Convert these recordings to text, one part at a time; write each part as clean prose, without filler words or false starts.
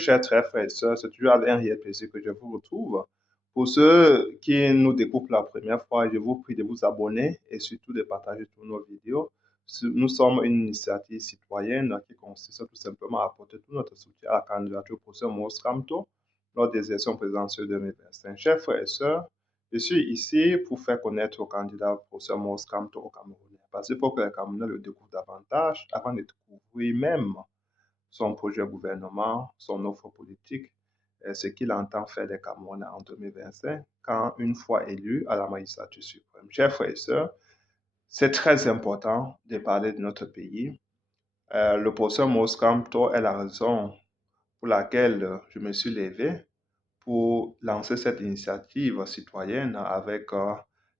Chers frères et sœurs, c'est toujours avec un réel plaisir que je vous retrouve. Pour ceux qui nous découvrent la première fois, je vous prie de vous abonner et surtout de partager toutes nos vidéos. Nous sommes une initiative citoyenne qui consiste tout simplement à apporter tout notre soutien à la candidature pour ce Mos Camto lors des élections présidentielles 2025. Chers frères et sœurs, je suis ici pour faire connaître aux candidats pour ce Mos Camto au Cameroun. Parce qu'il faut que les Camerounais le découvrent davantage avant de découvrir même son projet gouvernement, son offre politique, ce qu'il entend faire des Camerounais en 2025 quand, une fois élu à la magistrature suprême. Chers frères et sœurs, c'est très important de parler de notre pays. Le professeur Moscamto est la raison pour laquelle je me suis levé pour lancer cette initiative citoyenne avec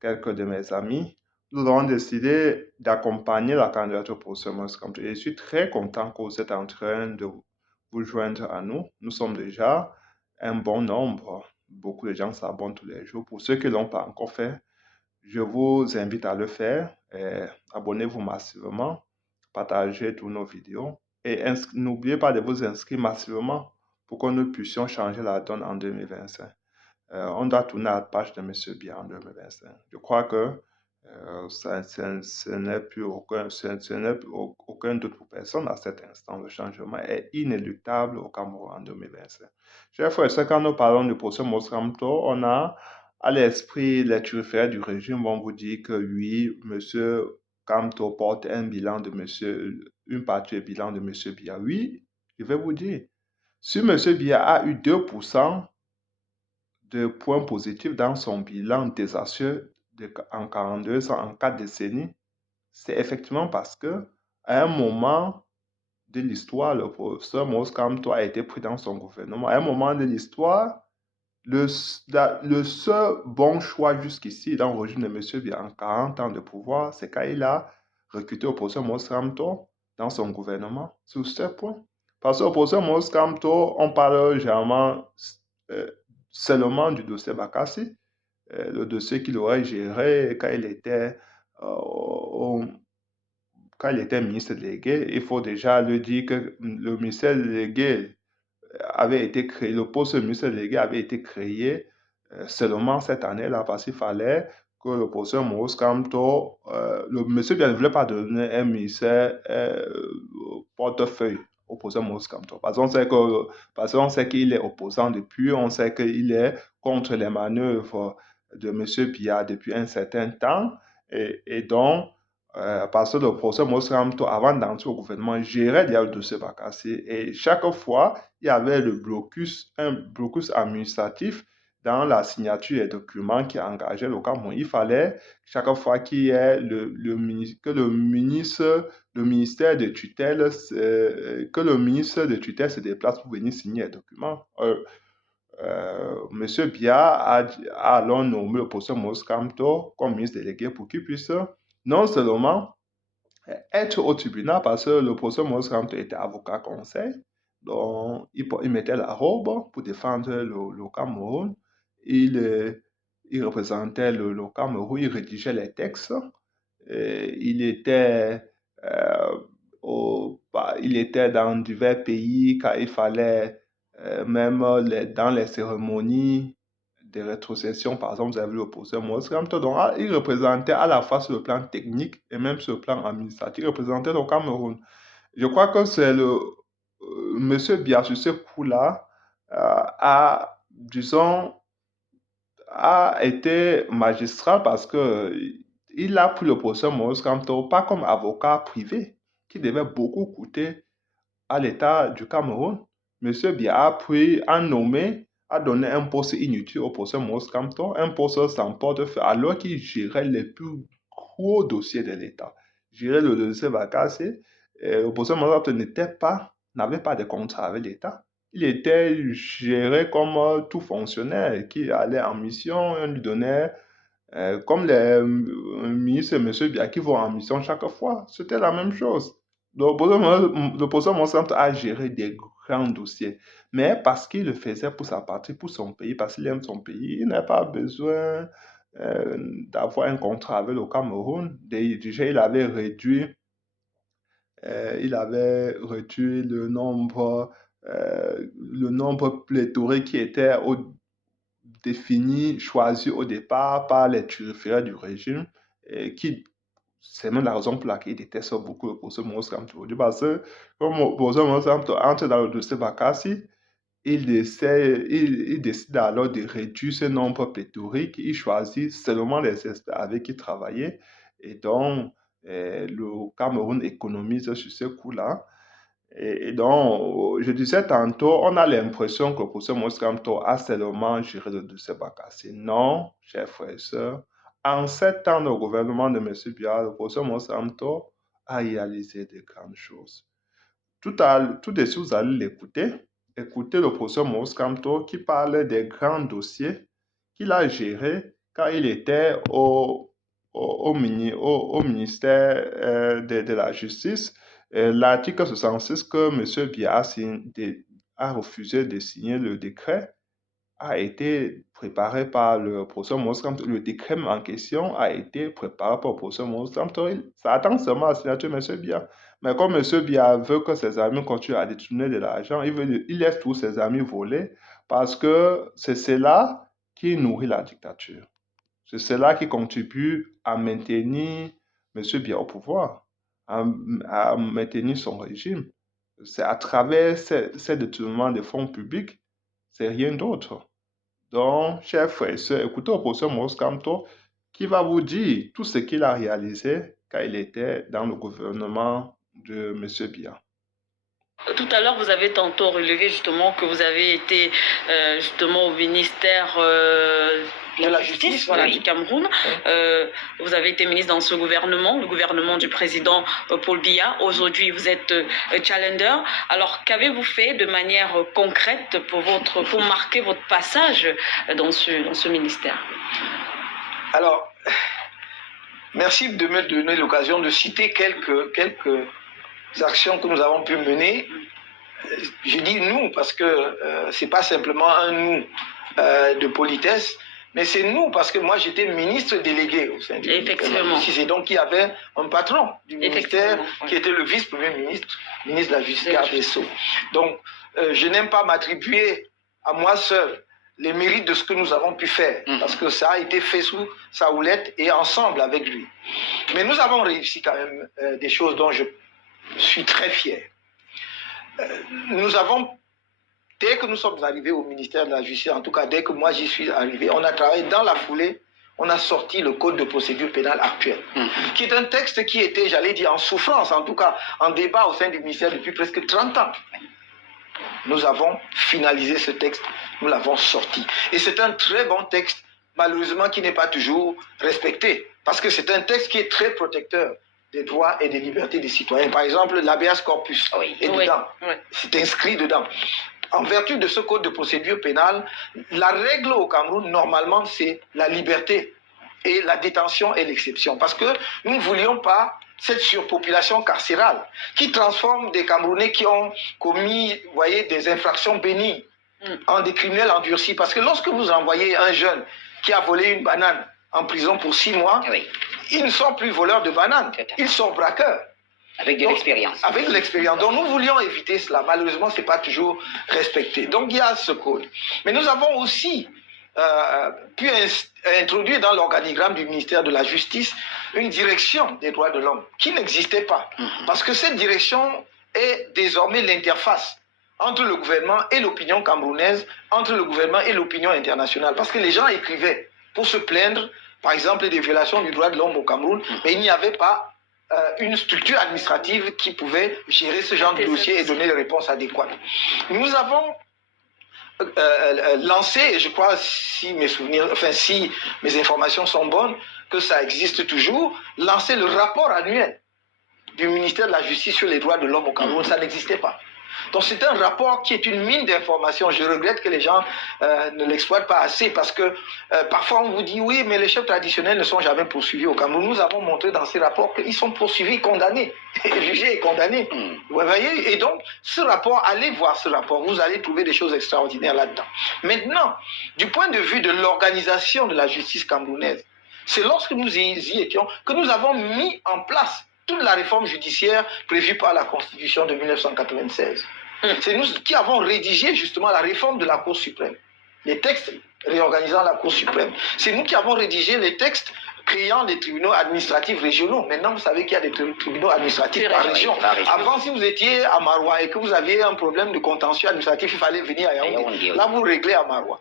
quelques de mes amis. Nous avons décidé d'accompagner la candidature pour ce Moscamto. Je suis très content que vous êtes en train de vous joindre à nous. Nous sommes déjà un bon nombre. Beaucoup de gens s'abonnent tous les jours. Pour ceux qui ne l'ont pas encore fait, je vous invite à le faire. Abonnez-vous massivement, partagez toutes nos vidéos et n'oubliez pas de vous inscrire massivement pour que nous puissions changer la donne en 2025. On doit tourner à la page de M. Biya en 2025. Je crois que ce n'est plus aucun doute pour personne à cet instant. Le changement est inéluctable au Cameroun en 2025. Chers frères et sœurs, quand nous parlons du procès Moscamto, on a à l'esprit les turiféraires du régime vont vous dire que oui, M. Camto porte un bilan de une partie du bilan de M. Biya. Oui, je vais vous dire. Si M. Biya a eu 2% de points positifs dans son bilan désastreux en 42 ans, en 4 décennies, c'est effectivement parce que à un moment de l'histoire, le professeur Moscamto a été pris dans son gouvernement. À un moment de l'histoire, le seul bon choix jusqu'ici dans le régime de M. Biya en 40 ans de pouvoir, c'est quand il a recruté le professeur Moscamto dans son gouvernement sur ce point. Parce que le professeur Moscamto, on parle généralement seulement du dossier Bakassi, le dossier qu'il aurait géré quand il était ministre délégué. Il faut déjà le dire que le ministère délégué avait été créé, le poste de ministre délégué avait été créé seulement cette année-là parce qu'il fallait que le professeur Maurice Kamto, le monsieur bien ne voulait pas donner un ministère portefeuille au professeur Maurice Kamto. Parce qu'on sait qu'il est opposant depuis, on sait qu'il est contre les manœuvres de monsieur Biya depuis un certain temps. Et donc, parce que le professeur Maurice Kamto, avant d'entrer au gouvernement, gérait déjà le dossier Bakassi. Et chaque fois, il y avait un blocus administratif dans la signature des documents qui engageaient le Cameroun. Il fallait chaque fois qu'il y ait que le ministère de tutelle, se déplace pour venir signer les documents. Monsieur Biya a alors nommé le professeur Maurice Kamto comme ministre délégué pour qu'il puisse non seulement être au tribunal, parce que le professeur Maurice Kamto était avocat conseil, donc il mettait la robe pour défendre le Cameroun. Il représentait le Cameroun, il rédigeait les textes. Il était dans divers pays quand il fallait, même dans les cérémonies de rétrocession, par exemple, vous avez vu le professeur Maurice Kamto. Donc, il représentait à la fois sur le plan technique et même sur le plan administratif, il représentait le Cameroun. Je crois que c'est Monsieur Biya sur ce coup-là disons, a été magistral parce que il a pris le professeur Maurice Kamto pas comme avocat privé, qui devait beaucoup coûter à l'État du Cameroun. Monsieur Biya a donné un poste inutile au professeur Maurice Kamto, un poste sans portefeuille, alors qu'il gérait les plus gros dossiers de l'État. Gérait le dossier Bakassi. Le professeur Maurice Kamto n'avait pas de contrat avec l'État. Il était géré comme tout fonctionnaire qui allait en mission. On lui donnait, comme les ministres et M. Biya qui vont en mission chaque fois. C'était la même chose. Donc, le professeur Monsanto a géré des grands dossiers. Mais parce qu'il le faisait pour sa patrie, pour son pays, parce qu'il aime son pays, il n'a pas besoin d'avoir un contrat avec le Cameroun. Déjà, il avait réduit le nombre le nombre pléthorique qui était défini, choisi au départ par les turiféraires du régime, et qui c'est même la raison pour laquelle il déteste beaucoup le professeur Maurice Kamto. Parce que comme le professeur Maurice Kamto entre dans le dossier Bakassi, il décide alors de réduire ce nombre pléthorique. Il choisit seulement les experts avec qui travailler. Et donc, le Cameroun économise sur ce coup-là. Et donc, je disais tantôt, on a l'impression que le professeur Maurice Kamto a seulement géré le dossier Bakassi. Non, chers frères et sœurs, en 7 ans de gouvernement de M. Biya, le professeur Maurice Kamto a réalisé de grandes choses. Tout de suite, vous allez l'écouter. Écoutez le professeur Maurice Kamto qui parle des grands dossiers qu'il a gérés quand il était au ministère de la Justice. L'article 66 que M. Biya a refusé de signer le décret a été préparé par le professeur Maurice Kamto. Le décret en question a été préparé par le professeur Maurice Kamto. Ça attend seulement la signature de M. Biya. Mais comme M. Biya veut que ses amis continuent à détourner de l'argent, il laisse tous ses amis voler parce que c'est cela qui nourrit la dictature. C'est cela qui contribue à maintenir M. Biya au pouvoir, à maintenir son régime. C'est à travers ces détournements de fonds publics, c'est rien d'autre. Donc, chers frères et sœurs, écoutez le professeur Maurice Kamto qui va vous dire tout ce qu'il a réalisé quand il était dans le gouvernement de M. Biya. Tout à l'heure, vous avez tantôt relevé justement que vous avez été justement au ministère de la Justice, voilà, du Cameroun. Vous avez été ministre dans ce gouvernement, le gouvernement du président Paul Biya. Aujourd'hui, vous êtes challenger. Alors, qu'avez-vous fait de manière concrète pour marquer votre passage dans ce ministère? Alors, merci de me donner l'occasion de citer quelques actions que nous avons pu mener. Je dis nous parce que c'est pas simplement un nous de politesse, mais c'est nous parce que moi j'étais ministre délégué au sein du ministère. Et donc il y avait un patron du ministère qui était le vice-premier ministre, ministre de la Justice, garde des Sceaux. Donc je n'aime pas m'attribuer à moi seul les mérites de ce que nous avons pu faire, parce que ça a été fait sous sa houlette et ensemble avec lui. Mais nous avons réussi quand même des choses dont je suis très fier. Nous avons, dès que nous sommes arrivés au ministère de la Justice, en tout cas dès que moi j'y suis arrivé, on a travaillé dans la foulée, on a sorti le code de procédure pénale actuel, qui est un texte qui était, j'allais dire, en souffrance, en tout cas en débat au sein du ministère depuis presque 30 ans. Nous avons finalisé ce texte, nous l'avons sorti. Et c'est un très bon texte, malheureusement qui n'est pas toujours respecté, parce que c'est un texte qui est très protecteur des droits et des libertés des citoyens. Par exemple, l'habeas corpus est dedans, c'est inscrit dedans. En vertu de ce code de procédure pénale, la règle au Cameroun, normalement, c'est la liberté et la détention est l'exception. Parce que nous ne voulions pas cette surpopulation carcérale qui transforme des Camerounais qui ont commis, vous voyez, des infractions bénignes en des criminels endurcis. Parce que lorsque vous envoyez un jeune qui a volé une banane en prison pour 6 mois, ils ne sont plus voleurs de bananes, ils sont braqueurs. Avec de l'expérience. Avec de l'expérience. Donc nous voulions éviter cela. Malheureusement, ce n'est pas toujours respecté. Donc il y a ce code. Mais nous avons aussi pu introduire dans l'organigramme du ministère de la Justice une direction des droits de l'homme qui n'existait pas. Parce que cette direction est désormais l'interface entre le gouvernement et l'opinion camerounaise, entre le gouvernement et l'opinion internationale. Parce que les gens écrivaient pour se plaindre, par exemple, des violations du droit de l'homme au Cameroun, mais il n'y avait pas une structure administrative qui pouvait gérer ce genre de dossier et donner les réponses adéquates. Nous avons lancé, et je crois, si mes informations sont bonnes, que ça existe toujours, lancé le rapport annuel du ministère de la Justice sur les droits de l'homme au Cameroun. Ça n'existait pas. Donc c'est un rapport qui est une mine d'informations. Je regrette que les gens ne l'exploitent pas assez parce que parfois on vous dit oui, mais les chefs traditionnels ne sont jamais poursuivis au Cameroun. Nous avons montré dans ces rapports qu'ils sont poursuivis, condamnés, jugés et condamnés. Vous voyez? Et donc ce rapport, allez voir ce rapport, vous allez trouver des choses extraordinaires là-dedans. Maintenant, du point de vue de l'organisation de la justice camerounaise, c'est lorsque nous y étions que nous avons mis en place toute la réforme judiciaire prévue par la Constitution de 1996. C'est nous qui avons rédigé justement la réforme de la Cour suprême, les textes réorganisant la Cour suprême. C'est nous qui avons rédigé les textes créant des tribunaux administratifs régionaux. Maintenant, vous savez qu'il y a des tribunaux administratifs par région. Avant, si vous étiez à Maroua et que vous aviez un problème de contentieux administratif, il fallait venir à Yaoundé. Là, vous réglez à Maroua.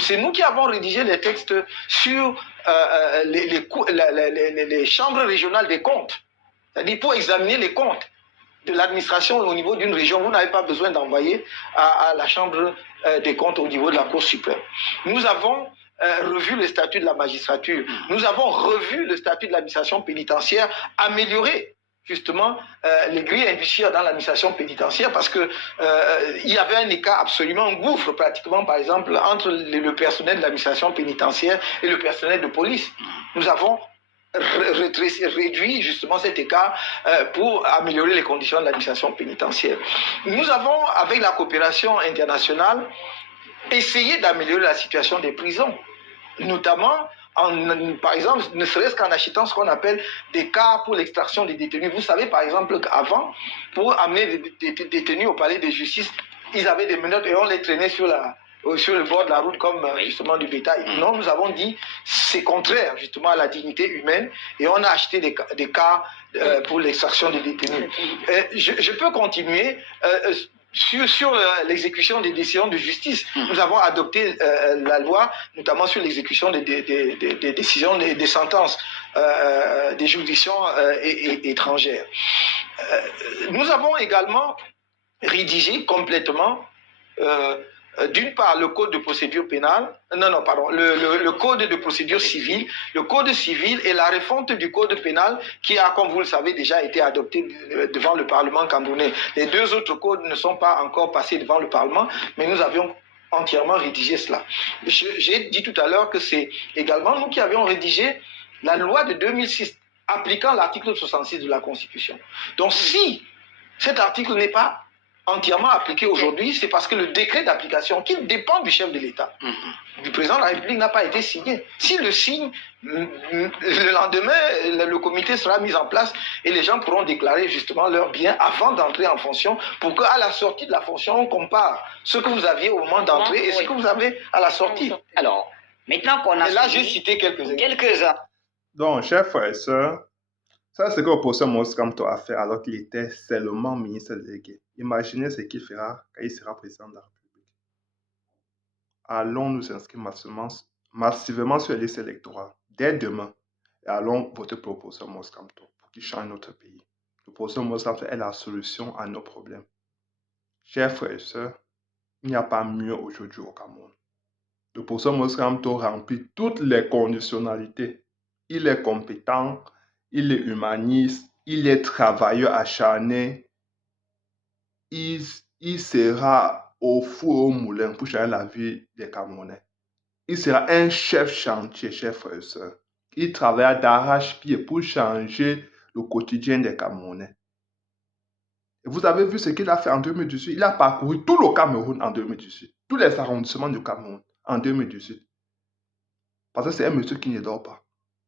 C'est nous qui avons rédigé les textes sur les chambres régionales des comptes. C'est-à-dire pour examiner les comptes de l'administration au niveau d'une région, vous n'avez pas besoin d'envoyer à la chambre des comptes au niveau de la Cour suprême. Nous avons revu le statut de la magistrature. Nous avons revu le statut de l'administration pénitentiaire, amélioré justement les grilles indiciaires dans l'administration pénitentiaire parce que il y avait un écart absolument, un gouffre pratiquement par exemple entre le personnel de l'administration pénitentiaire et le personnel de police. Nous avons réduit justement cet écart pour améliorer les conditions de l'administration pénitentiaire. Nous avons, avec la coopération internationale, essayé d'améliorer la situation des prisons, notamment par exemple, ne serait-ce qu'en achetant ce qu'on appelle des cars pour l'extraction des détenus. Vous savez par exemple qu'avant, pour amener des détenus au palais de justice, ils avaient des menottes et on les traînait sur le bord de la route comme justement du bétail. Non, nous avons dit c'est contraire justement à la dignité humaine et on a acheté des cars pour l'extraction des détenus. Je peux continuer. Sur l'exécution des décisions de justice. Nous avons adopté la loi, notamment sur l'exécution des décisions, des sentences des juridictions étrangères. Nous avons également rédigé complètement d'une part, le code de procédure pénale, le code de procédure civile, le code civil et la refonte du code pénal qui a, comme vous le savez, déjà été adopté devant le Parlement camerounais. Les deux autres codes ne sont pas encore passés devant le Parlement, mais nous avions entièrement rédigé cela. J'ai dit tout à l'heure que c'est également nous qui avions rédigé la loi de 2006 appliquant l'article 66 de la Constitution. Donc si cet article n'est pas entièrement appliqué aujourd'hui, c'est parce que le décret d'application, qui dépend du chef de l'État, du président de la République, n'a pas été signé. S'il le signe, le lendemain, le comité sera mis en place et les gens pourront déclarer justement leurs biens avant d'entrer en fonction pour qu'à la sortie de la fonction, on compare ce que vous aviez au moment d'entrée et ce que vous avez à la sortie. Alors, maintenant qu'on a... Et là, j'ai cité quelques-uns. Donc, chers frères et sœurs, ça, c'est ce que le professeur Maurice Kamto a fait alors qu'il était seulement ministre délégué. Imaginez ce qu'il fera quand il sera président de la République. Allons nous inscrire massivement sur les listes électorales dès demain et allons voter pour le professeur Maurice Kamto pour qu'il change notre pays. Le professeur Maurice Kamto est la solution à nos problèmes. Chers frères et sœurs, il n'y a pas mieux aujourd'hui au Cameroun. Le professeur Maurice Kamto remplit toutes les conditionnalités. Il est compétent, il est humaniste, il est travailleur acharné. Il sera au four au moulin pour changer la vie des Camerounais. Il sera un chef chantier, chers frères et sœurs. Il travaille d'arrache-pied pour changer le quotidien des Camerounais. Et vous avez vu ce qu'il a fait en 2018. Il a parcouru tout le Cameroun en 2018. Tous les arrondissements du Cameroun en 2018. Parce que c'est un monsieur qui ne dort pas.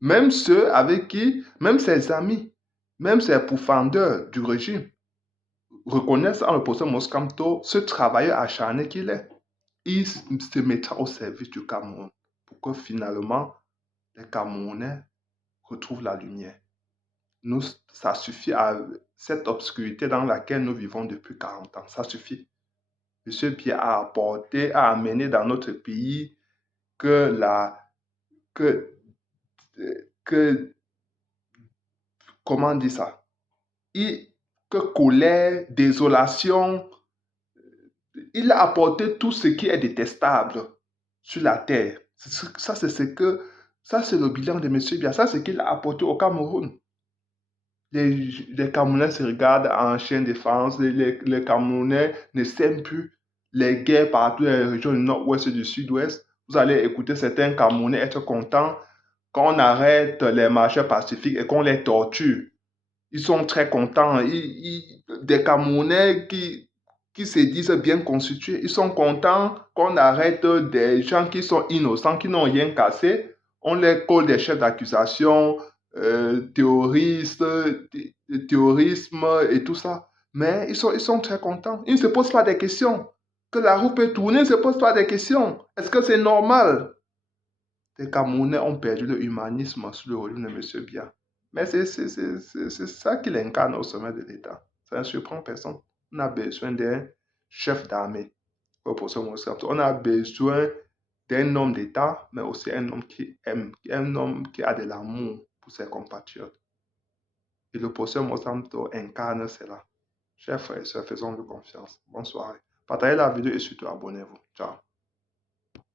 Même ceux avec qui, même ses amis, même ses pourfendeurs du régime, reconnaissent en le professeur Maurice Kamto ce travailleur acharné qu'il est. Il se mettra au service du Cameroun pour que finalement les Camerounais retrouvent la lumière. Ça suffit à cette obscurité dans laquelle nous vivons depuis 40 ans. Ça suffit. Monsieur Biya a apporté, a amené dans notre pays comment on dit ça? Que colère, désolation, il a apporté tout ce qui est détestable sur la terre. Ça, c'est le bilan de M. Biya. Ça, c'est ce qu'il a apporté au Cameroun. Les Camerounais se regardent en chien de défense. Les Camerounais ne s'aiment plus. Les guerres partout dans les régions du nord-ouest et du sud-ouest. Vous allez écouter certains Camerounais être contents quand on arrête les marcheurs pacifiques et qu'on les torture. Ils sont très contents. Des Camerounais qui se disent bien constitués, ils sont contents qu'on arrête des gens qui sont innocents, qui n'ont rien cassé. On les colle des chefs d'accusation, terrorisme et tout ça. Mais ils sont très contents. Ils ne se posent pas des questions. Que la roue peut tourner, ils ne se posent pas des questions. Est-ce que c'est normal? Les Camerounais ont perdu le humanisme sous le régime de M. Biya. Mais c'est ça qu'il incarne au sommet de l'État. Ça ne surprend personne. On a besoin d'un chef d'armée. On a besoin d'un homme d'État, mais aussi un homme qui aime, un homme qui a de l'amour pour ses compatriotes. Et le professeur Mosamto incarne cela. Chers frères et sœurs, faisons-lui confiance. Bonne soirée. Partagez la vidéo et surtout abonnez-vous. Ciao.